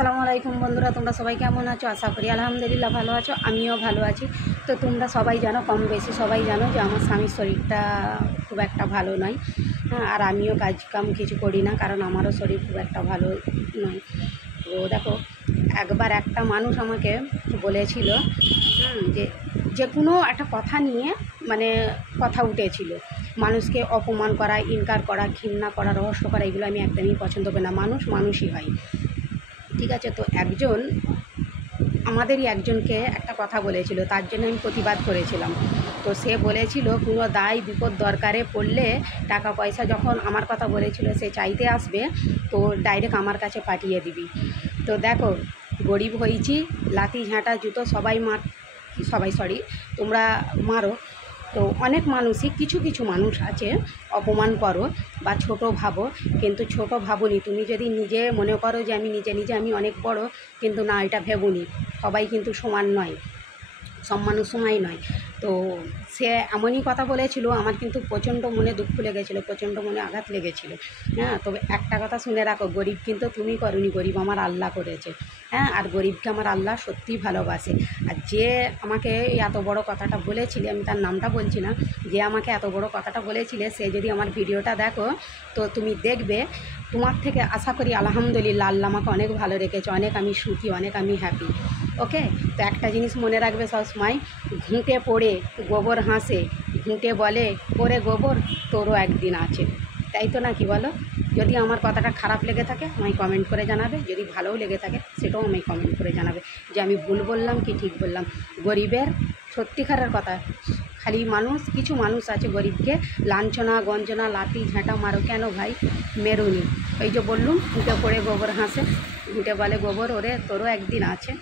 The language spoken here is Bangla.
আসসালামু আলাইকুম বন্ধুরা, তোমরা সবাই কেমন আছো? আশা করি আলহামদুলিল্লাহ ভালো আছো। আমিও ভালো আছি। তো তোমরা সবাই জানো, কম বেশি সবাই জানো যে আমার স্বামীর শরীরটা খুব একটা ভালো নয়। আর আমিও কাজকাম কিছু করি না, কারণ আমারও শরীর খুব একটা ভালো নয়। তো দেখো, একবার একটা মানুষ আমাকে বলেছিল যে যে কোনো একটা কথা নিয়ে মানে কথা উঠেছিল, মানুষকে অপমান করা, ইনকার করা, ঘৃণা করা, রহস্য করা, এগুলো আমি একদমই পছন্দ করি না। মানুষ মানুষই হয়, ঠিক আছে? তো আমাদেরই একজনকে একটা কথা বলেছিল, তার জন্য আমি প্রতিবাদ করেছিলাম। তো সে বলেছিল কোনো দায় বিপদ দরকারে পড়লে টাকা পয়সা যখন আমার কথা বলেছিল সে চাইতে আসবে, তো ডাইরেক্ট আমার কাছে পাঠিয়ে দিবি। তো দেখো, গরিব হয়েছি, লাঠি ঝাঁটা জুতো সবাই তোমরা মারো। তো অনেক মানুষই, কিছু কিছু মানুষ আছে অপমান করো বা ছোট ভাবো, কিন্তু ছোট ভাবুনি। তুমি যদি নিজে মনে করো যে আমি নিজে আমি অনেক বড়, কিন্তু না, এটা ভেবুনি। সবাই কিন্তু সমান নয়, সব মানুষ সময় নয়। তো সে এমনই কথা বলেছিল, আমার কিন্তু প্রচণ্ড মনে দুঃখ লেগেছিলো, প্রচণ্ড মনে আঘাত লেগেছিলো। হ্যাঁ, তবে একটা কথা শুনে রাখো, গরিব কিন্তু তুমি করনি, গরিব আমার আল্লাহ করেছে। হ্যাঁ, আর গরিবকে আমার আল্লাহ সত্যিই ভালোবাসে। আর যে আমাকে এত বড় কথাটা বলেছিলে, আমি তার নামটা বলছি না, যে আমাকে এত বড় কথাটা বলেছিলে, সে যদি আমার ভিডিওটা দেখো তো তুমি দেখবে, তোমার থেকে আশা করি আলহামদুলিল্লাহ আল্লাহ আমাকে অনেক ভালো রেখেছে, অনেক আমি সুখী, অনেক আমি হ্যাপি। ওকে, তো একটা জিনিস মনে রাখবে সবসময়, ঘুঁটে পড়ে গোবর হাসে, ঘুঁটে বলে ওরে গোবর তোরও একদিন আছে। তাই তো নাকি বলো? যদি আমার কথাটা খারাপ লেগে থাকে আমায় কমেন্ট করে জানাবে, যদি ভালোও লেগে থাকে সেটাও আমায় কমেন্ট করে জানাবে যে আমি ভুল বললাম কি ঠিক বললাম। গরিবের সত্যিকারের কথা, খালি কিছু মানুষ আছে গরিবকে লাঞ্ছনা গঞ্জনা লাঠি ঝাঁটা মারো। কেন ভাই মেরুনি? ওই যে বললুম, ঘুঁটে পড়ে গোবর হাসে, ঘুঁটে বলে গোবর ওরে তোরও একদিন আছে।